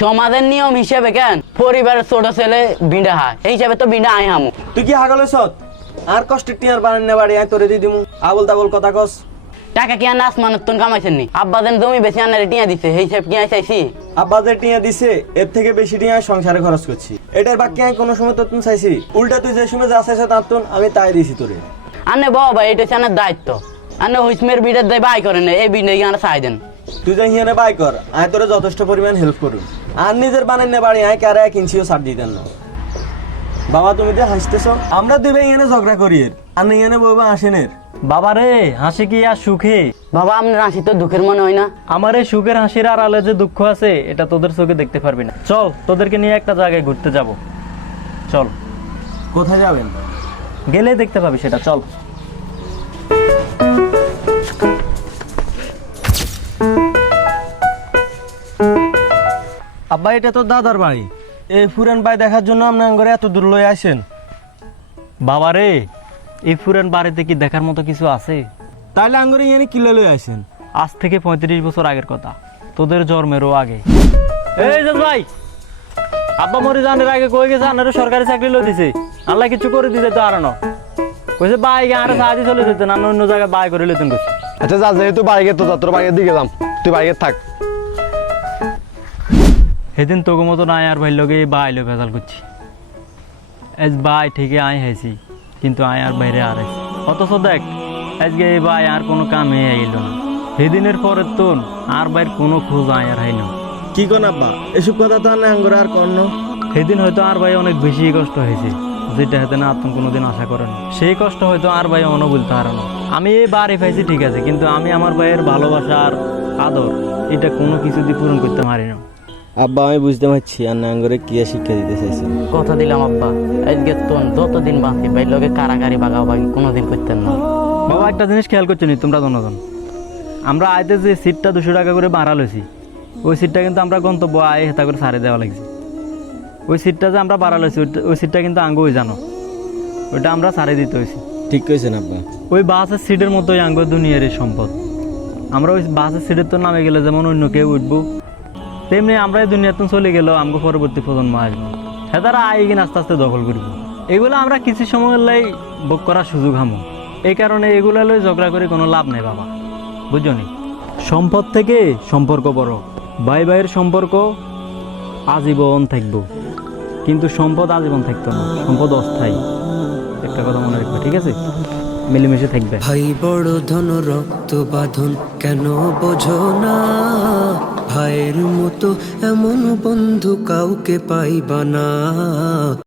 সমাজের নিয়ম হিসেবে কেন পরিবারের ছোট ছেলে বিঁডা হয় এই হিসাবে তো বিঁডা আই হামু। তুই কি হাগল হইছ? আর কষ্টের টিয়ার বানান বাড়ি আয় তোরে দিয়ে দিমু। আবল তাবল কথা কস। টাকা কি আর আসমানের তুন কামাইছেন নি? আব্বা যেন জমি বেশি আনারে টিয়া দিছে এই হিসাব কি আই চাইছি? আব্বা যে টিয়া দিছে এর থেকে বেশি টিয়া সংসারে খরচ করছি। এটার বাকি আমি কোনো সময় তোর চাইছি? উল্টা তুই যে সময় যা চাইছে তার তুন আমি তাই দিছি তোরে। আনে বাবা এটা হচ্ছে আনের দায়িত্ব। আনে হুইসমের বিড়ের দায় বাই করেন এই বিড়ে আনে চাই দেন। তুই যে হিয়ানে বাই কর আয় তোরে যথেষ্ট পরিমাণ হেল্প করুন। আর নিজের বানান বাড়ি আয় কারে এক ইঞ্চিও ছাড় দিতেন না। বাবা তুমি যে হাসতেছ, আমরা দুই ভাই এখানে ঝগড়া করি আর এখানে বলবো আসেনের। বাবারে হাসি কি আর সুখে? বাবা আপনার হাসি তো দুঃখের মনে হয় না? আমার এই সুখের হাসির আড়ালে যে দুঃখ আছে এটা তোদের চোখে দেখতে পারবি না। চল তোদেরকে নিয়ে একটা জায়গায় ঘুরতে যাব। চল। কোথায় যাবেন? গেলে দেখতে পাবি সেটা। চল। আব্বা এটা তো দাদার বাড়ি, এই ফুরান বাই দেখার জন্য আপনার ঘরে এত দূর লয়ে আসেন? বাবারে এই ফুরান বাড়িতে কি দেখার মতো কিছু আছে? তাইলে আঙ্গুরে এখানে কিলো লয়ে আসেন? আজ থেকে 35 বছর আগের কথা, তোদের জন্মেরও আগে। এই যে ভাই আব্বা মরে জানের আগে কই গেছে আনারও সরকারি চাকরি লই দিছে। আল্লাহ কিছু করে দিতে তো আর না কইছে বাই আরে সাহায্য চলে যেতে না অন্য জায়গায় বাই করে লইতেন কইছে। আচ্ছা যা যেহেতু বাইকে তো তোর বাইকের দিকে যাম, তুই বাইকে থাক। সেদিন তোকে মতো নাই আর ভাই লগে বাইলে ভেজাল করছি। এজ বাই ঠিকই আয় হাইছি কিন্তু আয় আর বাইরে আর আইছি। অথচ দেখ আজকে এই বাই আর কোনো কামে আইল না। সেদিনের পরে তো আর বাইর কোনো খোঁজ আয় আর হাইল। কি কোন আব্বা এসব কথা তো আনে আঙ্গুরে আর কর্ণ? সেদিন হয়তো আর ভাই অনেক বেশি কষ্ট হয়েছে যেটা হাতে না আত্ম কোনোদিন আশা করেন। সেই কষ্ট হয়তো আর ভাই অন্য বলতে হারানো। আমি এই বাড়ি পাইছি ঠিক আছে, কিন্তু আমি আমার ভাইয়ের ভালোবাসা আর আদর এটা কোনো কিছু দিয়ে পূরণ করতে পারি না। আব্বা আমি বুঝতে পারছি আর আঙ্গুরে কি শিক্ষা দিতে চাইছেন। কথা দিলাম আব্বা আজকে তোন যতদিন বাঁচি ভাই লগে কারাগারি বাগাবাগি কোনোদিন করতেন না। বাবা একটা জিনিস খেয়াল করছো নি তোমরা জনগণ? আমরা আইতে যে সিটটা 200 টাকা করে ভাড়া লইছি ওই সিটটা কিন্তু আমরা গন্তব্য আয় হেতা করে ছাড়ে দেওয়া লাগছে। ওই সিটটা যে আমরা ভাড়া লইছি ওই সিটটা কিন্তু আঙ্গুই জানো ওইটা আমরা ছাড়ে দিতে হয়েছি। ঠিক কইছেন আব্বা। ওই বাসের সিটের মতোই আঙ্গ দুনিয়ার সম্পদ। আমরা ওই বাসের সিটের তো নামে গেলে যেমন অন্য কেউ উঠবো তেমনি আমরা এই দুনিয়াতে চলে গেলেও আমাকে পরবর্তী প্রজন্ম আসবো, হ্যাঁ তারা আই কিনা আস্তে আস্তে দখল করবো। এগুলো আমরা কিছু সময় লাই ভোগ করার সুযোগ হামো। এই কারণে এগুলো লই ঝগড়া করে কোনো লাভ নেই বাবা, বুঝছো নি? সম্পদ থেকে সম্পর্ক বড়। ভাই ভাইয়ের সম্পর্ক আজীবন থাকবো, কিন্তু সম্পদ আজীবন থাকতো না, সম্পদ অস্থায়ী। একটা কথা মনে রাখবে, ঠিক আছে? মিলেমিশে থাকবে। ভাই বড় ধন রক্ত বাঁধন কেন বোঝো না? ভাইয়ের মতো এমন বন্ধু কাউকে পাইবা না।